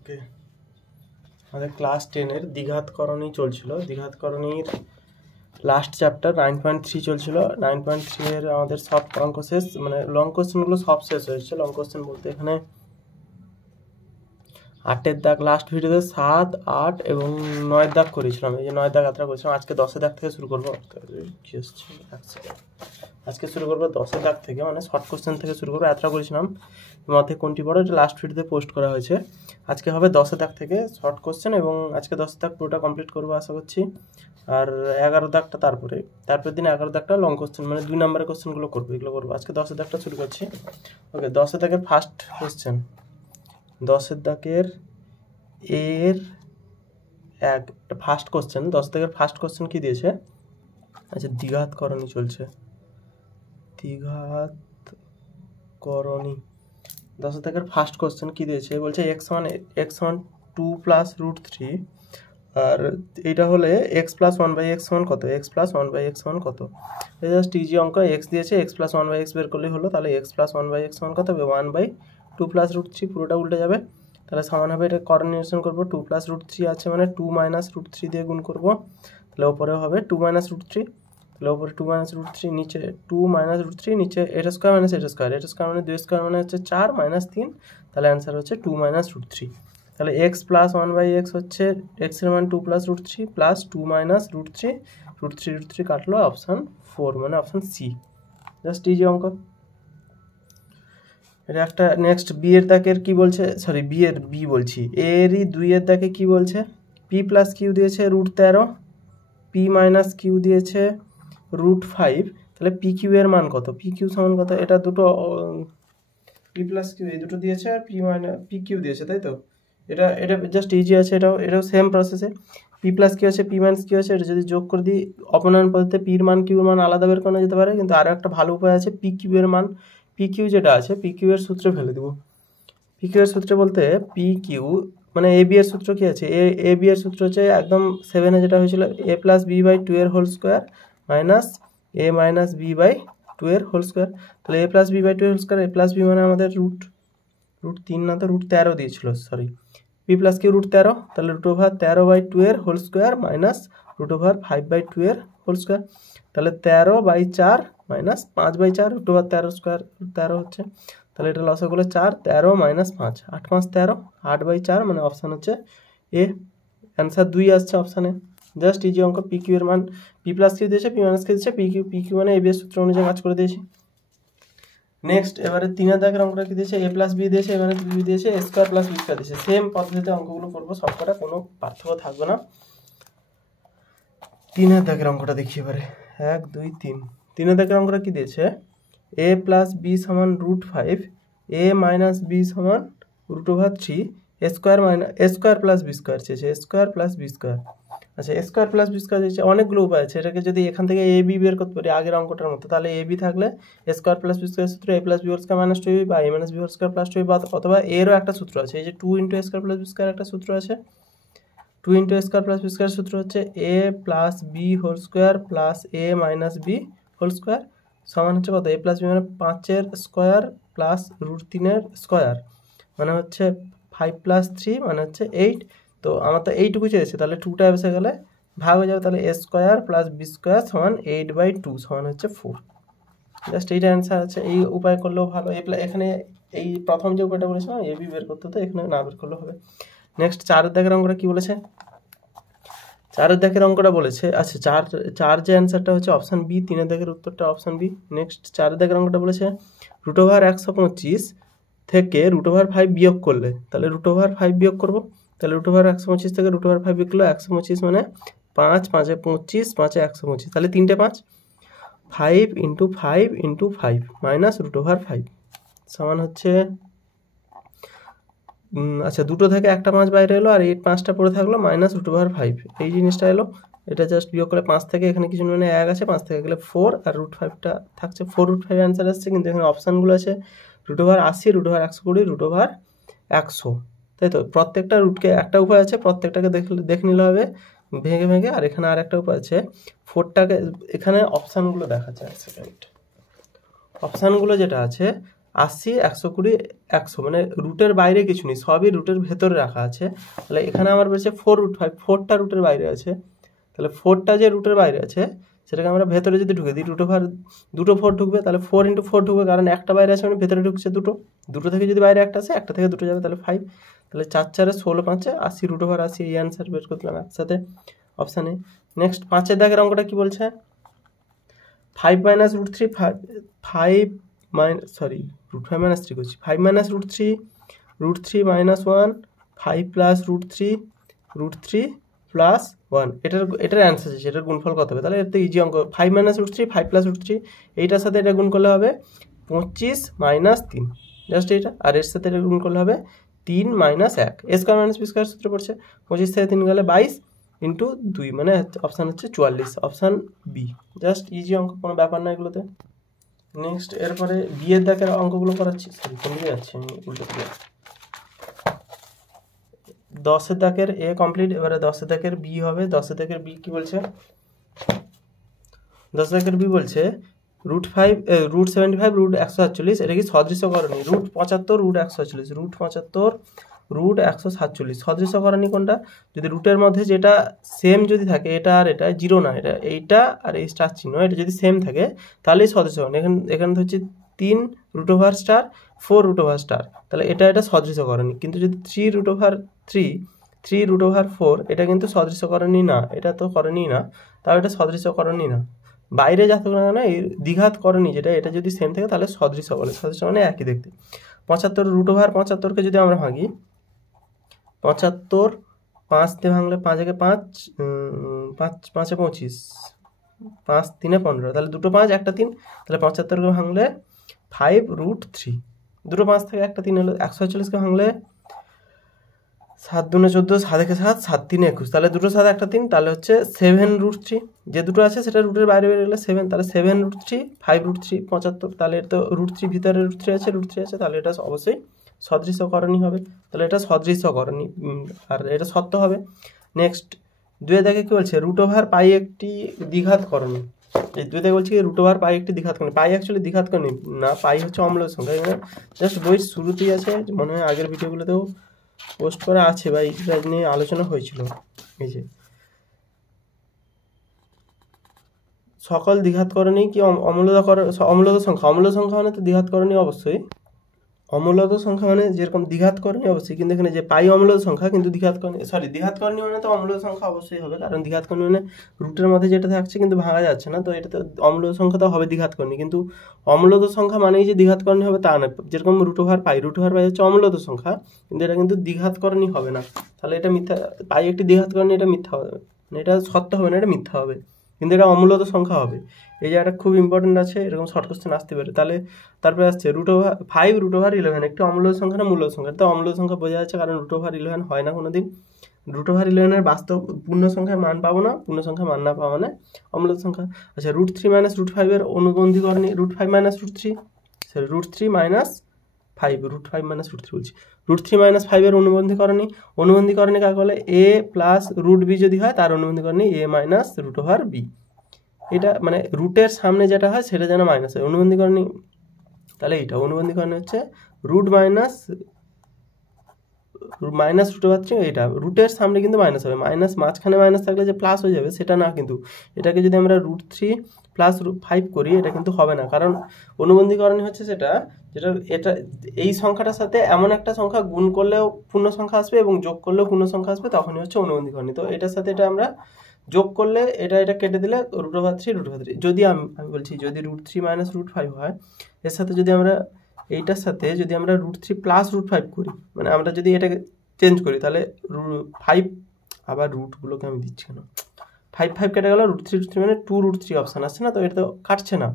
ওকে, আমাদের ক্লাস 10-এর দ্বিঘাতকরণী চলছিল। দ্বিঘাতকরণীর last chapter 9.3 চলছিল। 9.3 এর আমাদের সব অঙ্ক শেষ, মানে লং কোশ্চেনগুলো সব শেষ হয়েছে। লং কোশ্চেন বলতে এখানে 8-এর দাগ লাস্ট ভিডিওতে 7, 8 এবং 9-এর দাগ করেছিলাম। এই যে 9-এর দাগ যাত্রা করেছিলাম। আজকে 10-এর দাগ থেকে শুরু করবো। কি হচ্ছে আজকে শুরু করবো 10-এর দাগ থেকে, মানে শর্ট কোশ্চেন থেকে শুরু করবো। এতটা করেছিলাম মধ্যে কোনটি বড়, এটা লাস্ট ভিডিওতে পোস্ট করা হয়েছে। আজকে হবে 10-এর দাগ থেকে শর্ট কোশ্চেন, এবং আজকে 10-এর দাগ পুরোটা কমপ্লিট করবো আশা করছি। আর 11 দাগটা তারপরের দিন 11 দাগটা লং কোশ্চেন, মানে 2 নম্বরের কোশ্চেনগুলো করবো, এগুলো করবো। আজকে 10-এর দাগটা শুরু করছি। ওকে, 10-এর দাগের ফার্স্ট কোশ্চেন, 10-এর দাগের ফার্স্ট কোশ্চেন। 10 দাগের ফার্স্ট কোশ্চেন কি দিয়েছে? আচ্ছা, দ্বিঘাতকরণী চলছে। দ্বিঘাতকরণী 10 দাগের ফার্স্ট কোশ্চেন কি দিয়েছে? বলছে x1 2 প্লাস √3, আর এইটা হলে x প্লাস 1/x1 কত? x প্লাস 1/x1 কত? এটা জাস্ট ইজি অঙ্ক। x দিয়েছে, x প্লাস 1/x বের করলেই হলো। তাহলে x প্লাস 1/x1 কত হবে? 1/2 প্লাস √3, পুরোটা উল্টে যাবে। তাহলে সমান হবে, এটা করণীয়ন করবো। 2 প্লাস √3 আছে, মানে 2 মাইনাস √3 দিয়ে গুণ করবো। তাহলে ওপরে হবে 2 মাইনাস √3, তাহলে ওপরে 2 মাইনাস √3, নিচে 2 মাইনাস √3, নিচে এটা স্কোয়ার মাইনাস এটা স্কোয়ার, এটা স্কোয়ার মানে 2 স্কোয়ার মানে হচ্ছে 4 মাইনাস 3, তাহলে অ্যান্সার হচ্ছে 2 মাইনাস √3। তাহলে x প্লাস 1/x হচ্ছে x এর মান 2 প্লাস √3 প্লাস 2 মাইনাস √3 কাটলো, অপশান 4 মানে অপশান সি। জাস্ট ইজি অঙ্ক। এটা একটা। নেক্সট বি এর দাগের কি বলছে? সরি, বি বলছি, এরই 2 এর দাগে কি বলছে? পি প্লাস কিউ দিয়েছে √13, পি মাইনাস কিউ দিয়েছে √5, তাহলে পি কিউ এর মান কত? পি কিউ সমান কত? এটা দুটো পি প্লাস কিউ এই দুটো দিয়েছে, আর পি কিউ দিয়েছে, তাই তো? এটা জাস্ট ইজি আছে। এটাও সেম প্রসেসে। পি প্লাস কিউ আছে, পি মাইনাস কিউ আছে, এটা যদি যোগ করে দিই অপনয়ন পদ্ধতিতে পির মান কিউর মান আলাদা বের করা যেতে পারে, কিন্তু আরও একটা ভালো উপায় আছে। পি কিউ এর মান, পি কিউ যেটা আছে, পি কিউ এর সূত্রে ফেলে দেবো। পি কিউ এর সূত্রে বলতে পি কিউ মানে এ বি এর সূত্র কি আছে? এ বি এর সূত্র হচ্ছে একদম 7-এ যেটা হয়েছিল, a প্লাস বি বাই 2 এর whole square minus a minus B by 2 এর হোল স্কোয়ার। তাহলে a প্লাস বি বাই 2 এর whole square, a plus B মানে আমাদের √3 না তো √13 দিয়েছিল, সরি। পি প্লাস কিউ √13, তাহলে √13/2 এর হোল স্কোয়ার মাইনাস √5/2 এর হোল স্কোয়ার। তাহলে 13/4 মাইনাস 5/4, √13 স্কোয়ার 13 হচ্ছে। তাহলে এটা লসে গুলো 4, 13 মাইনাস 5, 8 5 13, 8/4 মানে অপশান হচ্ছে এ। অ্যান্সার 2 আসছে অপশানে। জাস্ট ইজি অঙ্ক। পি কিউ এর মান পি প্লাস কিউ দিয়েছে, পি মাইনাস কিউ দিয়েছে, পি কিউ মানে এ বি এর সূত্র অনুযায়ী কাজ করে দিয়েছি। নেক্সট এবারে 3-এর দাগের অঙ্কটা কি দিয়েছে? a প্লাস বি দিয়েছে, এবারে বি দিয়েছে, a square plus B square দিয়েছে। সেম পদ্ধতিতে অঙ্কগুলো করবো সবকটা, কোনো পার্থক্য থাকবে না। 3-এর দাগের অঙ্কটা দেখি এবারে। 1 2 3। 3-এর দাগের অঙ্কটা কি দিয়েছে? a প্লাস বি সমান √5, a মাইনাস বি সমান √3, a square plus B square চেয়েছে, a square plus B square. আচ্ছা, a square plus B square চেয়েছে। অনেকগুলো উপায় আছে। এটাকে যদি এখান থেকে এ বি বের করতে পারি আগের অঙ্কটার মতো, তাহলে এ বি থাকলে a square plus B square সূত্র a plus B whole square minus 2ab বা a minus B whole square plus 2ab, অথবা এরও একটা সূত্র আছে, এই যে 2 × a square plus B square একটা সূত্র আছে। 2 × a square plus B square সূত্র হচ্ছে a plus B whole square plus a minus B whole square সমান হচ্ছে কত? a প্লাস বি মানে 5-এর স্কোয়ার প্লাস √3-এর স্কোয়ার মানে হচ্ছে 5 প্লাস 3 মানে হচ্ছে 8। তো আমার তো এইটুকু চেয়েছে, তাহলে 2টা এসে গেলে ভাগ হয়ে যাবে। তাহলে a square plus B square সমান 8/2 সমান হচ্ছে 4। জাস্ট এইটা অ্যান্সার আছে। এই উপায় করলেও ভালো। এখানে এই প্রথম যে উপায়টা বলেছিলাম এ বি বের করতে হতো, এখানে না বের করলেও হবে। নেক্সট 4-এর দাগের অঙ্কটা কি বলেছে? 4-এর দাগের অঙ্কটা বলেছে, আচ্ছা 4 যে অ্যান্সারটা হচ্ছে অপশান বি, 3-এর দাগের উত্তরটা অপশান বি। নেক্সট 4-এর দাগের অঙ্কটা বলেছে √125 থেকে √5 বিয়োগ করলে, তাহলে √5 বিয়োগ করবো। তাহলে √125 থেকে √5 বিয়োগ করলে 125 মানে 5, 5 25, 5 125, তাহলে 3টে 5, 5 × 5 × 5 মাইনাস √5 সমান হচ্ছে, আচ্ছা দুটো থেকে একটা 5 বাইরে এলো, আর এই 5টা পড়ে থাকলো, মাইনাস √5 এই জিনিসটা এলো। এটা জাস্ট বিয়োগ করে 5 থেকে এখানে কিছু মানে 1 আছে, 5 থেকে গেলে 4, আর √5টা থাকছে। 4√5 অ্যান্সার আসছে, কিন্তু এখানে অপশানগুলো আছে √80, √120, √100, তাই তো? প্রত্যেকটা রুটকে একটা উপায় আছে, প্রত্যেকটাকে দেখে নিলে হবে ভেঙে। আর এখানে আর একটা উপায় আছে, 4টাকে এখানে অপশানগুলো দেখাচ্ছে। এক সেকেন্ড, অপশানগুলো যেটা আছে 80 120 100 মানে রুটের বাইরে কিছু নেই, সবই রুটের ভেতরে রাখা আছে। তাহলে এখানে আমার বলছে 4√5, 4টা রুটের বাইরে আছে। তাহলে 4টা যে রুটের বাইরে আছে সেটাকে আমরা ভেতরে যদি ঢুকে দিই, দুটো 4 ঢুকবে, তাহলে 4 × 4 ঢুকবে, কারণ একটা বাইরে আছে মানে ভেতরে ঢুকছে দুটো থেকে যদি বাইরে একটা আসে, একটা থেকে দুটো যাবে, তাহলে 5। তাহলে 4 4 16 5 80 √80, এই অ্যান্সার বের করলাম একসাথে অপশানে। নেক্সট 5 দাগের অঙ্কটা কি বলছে, 5 - √3 5 সরি √5 - 3 করছি, 5 - √3 √3 - 1 5 + √3 √3 + 1, এটার অ্যান্সার আছে, এটার গুণফল কত হবে? তাহলে এটা ইজি অঙ্ক। 5 - √3 5 + √3, এইটার সাথে এটা গুণ করলে হবে 25 - 3, জাস্ট এইটা। আর এর সাথে এটা গুণ করলে হবে 3 - 1, a² - b² সূত্র পড়ছে। 25 থেকে 3 গেলে 22 × 2, মানে অপশান হচ্ছে 44, অপশান বি। জাস্ট ইজি অঙ্ক, কোনো ব্যাপার না এগুলোতে। নেক্সট এরপরে বিয়ের দাগের অঙ্কগুলো করাচ্ছি, সরি কোন দিকে যাচ্ছি আমি, উল্টো দিকে। 10 দাগের এ কমপ্লিট, এবারে 10 দাগের বি হবে। 10 দাগের বি কি বলছে, 10 দাগের বি বলছে √5 √75 √147, এটা কি সদৃশকরণী, √75 √147 √75 √147 সদৃশকরণী কোনটা? যদি রুটের মধ্যে যেটা সেম যদি থাকে, এটা আর এটা জিরো না, এইটা আর এই স্টার চিহ্ন, এটা যদি সেম থাকে তাহলেই সদৃশকরণ। এখানে হচ্ছে 3 √* 4 √*, তাহলে এটা সদৃশকরণী। কিন্তু যদি 3 √3 3 √4, এটা কিন্তু সদৃশকরণী না, এটা তো করণী না, তাও এটা সদৃশকরণী না। বাইরে যা থাকুক না কেন, এই দ্বিঘাত করণী যেটা, এটা যদি সেম থাকে তাহলে সদৃশ বলে। সদৃশ মানে একই দেখতে। 75 √75কে যদি আমরা ভাঙি, 75 5 দিয়ে ভাঙলে 5 একে 5 5 5 25 5 3 15, তাহলে দুটো 5 একটা 3, তাহলে 75কে ভাঙলে 5√3, দুটো 5 থেকে একটা 3 হলো। 147কে ভাঙলে 7 2 14 7 1 7 7 3 21, তাহলে দুটো 7 একটা 3, তাহলে হচ্ছে 7√3। যে দুটো আছে সেটা রুটের বাইরে বেরিয়ে গেলে 7, তাহলে 7√3 5√3 75, তাহলে এটা তো √3 ভিতরে √3 আছে, তাহলে এটা অবশ্যই সদৃশকরণী হবে। তাহলে এটা সদৃশকরণী, আর এটা সত্য হবে। নেক্সট 2 দাগে কি বলছে, √π একটি দ্বিঘাত করণী। এই 2 দাগে বলছে কি √π একটি দ্বিঘাত করণী। পাই অ্যাকচুয়ালি দ্বিঘাত করণী না, পাই হচ্ছে অম্লের সংখ্যা। এখানে জাস্ট বইয়ের শুরুতেই আছে, মনে হয় আগের ভিডিওগুলোতেও পোস্ট করা আছে বা এইটা নিয়ে আলোচনা হয়েছিল। এই যে সকল দ্বিঘাতকরণী কি অমূলদ সংখ্যা, অমূলদ সংখ্যা মানে তো দ্বিঘাতকরণী অবশ্যই, অমূলদ সংখ্যা মানে যেরকম দ্বিঘাতকরণী অবশ্যই, কিন্তু এখানে যে পাই অমূলদ সংখ্যা, কিন্তু দ্বিঘাতকরণী মানে তো অমূলদ সংখ্যা অবশ্যই হবে, কারণ দ্বিঘাতকরণী মানে রুটের মধ্যে যেটা থাকছে কিন্তু ভাঙা যাচ্ছে না, তো এটা তো অমূলদ সংখ্যা তো হবে দ্বিঘাতকরণী। কিন্তু অমূলদ সংখ্যা মানেই যে দ্বিঘাতকরণী হবে তা না, যেরকম √π হচ্ছে অমূলদ সংখ্যা, কিন্তু এটা কিন্তু দ্বিঘাতকরণী হবে না, তাহলে এটা মিথ্যা। পাই একটি দ্বিঘাতকরণী, এটা মিথ্যা হবে, মানে এটা সত্য হবে না, এটা মিথ্যা হবে, কিন্তু এটা অমূলদ সংখ্যা হবে। এই জায়গাটা খুব ইম্পর্টেন্ট আছে, এরকম শর্ট কোশ্চেন আসতে পারে। তাহলে তারপরে আসছে √5 √11, একটি অমূলদ সংখ্যা না মূলদ সংখ্যা? তো অমূলদ সংখ্যা বোঝা যাচ্ছে, কারণ √11 হয় না কোনোদিন। √11 বাস্তব পূর্ণ সংখ্যার মান পাবো না, পূর্ণ সংখ্যার মান না পাওয়া মানে অমূলদ সংখ্যা। আচ্ছা, √3 - √5 এর অনুবন্ধী করণী, √5 - √3 সরি √3 - 5 √5 - √3 বলছি, √3 - 5 এর অনুবন্ধী করণী কাকে বলে? a + √b যদি হয় তার অনুবন্ধী করণী a - √b। এটা মানে রুটের সামনে যেটা হয় সেটা যেন মাইনাস হয়, অনুবন্ধী করণী। তাহলে এইটা অনুবন্ধী করণী হচ্ছে √-√3, এইটা রুটের সামনে কিন্তু মাইনাস হবে, মাইনাস মাঝখানে মাইনাস থাকলে যে প্লাস হয়ে যাবে সেটা না, কিন্তু এটাকে যদি আমরা √3 + 5 করি এটা কিন্তু হবে না, কারণ অনুবন্ধী করণী হচ্ছে যেটা এটা এই সংখ্যাটার সাথে এমন একটা সংখ্যা গুণ করলেও পূর্ণ সংখ্যা আসবে এবং যোগ করলেও পূর্ণ সংখ্যা আসবে, তখনই হচ্ছে অনুবন্ধী করণী। তো এটার সাথে এটা আমরা যোগ করলে এটা কেটে দিলে √3 যদি আমি বলছি যদি √3 - √5 হয়, এর সাথে যদি আমরা এইটার সাথে যদি আমরা √3 + √5 করি, মানে আমরা যদি এটাকে চেঞ্জ করি, তাহলে 5 আবার রুটগুলোকে আমি দিচ্ছি কেন, 5 কেটে গেল, √3 মানে 2√3 অপশান আসছে না, তো এটা তো কাটছে না,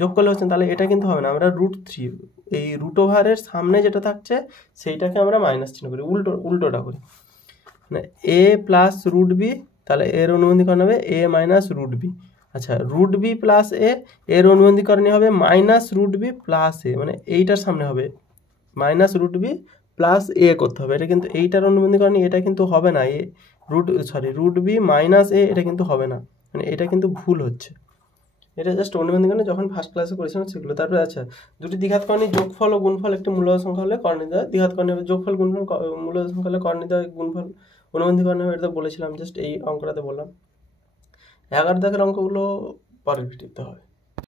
যোগ করলে হচ্ছে, তাহলে এটা কিন্তু হবে না। আমরা √3 এই √এর সামনে যেটা থাকছে সেইটাকে আমরা মাইনাস চিহ্ন করি, উল্টোটা করি, মানে a + √b, তাহলে এর অনুবন্ধী করণী হবে a - √b। আচ্ছা, √b + a, এর অনুবন্ধী করণী হবে -√b + a, মানে এইটার সামনে হবে -√b + a করতে হবে, এটা কিন্তু এইটার অনুবন্ধী করণী, এটা কিন্তু হবে না, √b - a, এটা কিন্তু হবে না, মানে এটা কিন্তু ভুল হচ্ছে, এটা জাস্ট অনুবন্ধীকরণে যখন ফার্স্ট ক্লাসে করেছিলাম সেগুলো। তারপরে আচ্ছা, দুটি দ্বিঘাত কর্ণীর যোগফল ও গুণফল একটি মূল্যবান সংখ্যা হলে কর্ণীদ্বয় দ্বিঘাত কর্ণীর যোগফল গুণফল মূল্যবান সংখ্যা হলে কর্ণীদ্বয় গুণফল অনুবন্ধীকরণ হবে, এটা বলেছিলাম, জাস্ট এই অঙ্কটাতে বললাম। 11 দাগের অঙ্কগুলো পরের ভিডিওতে হবে।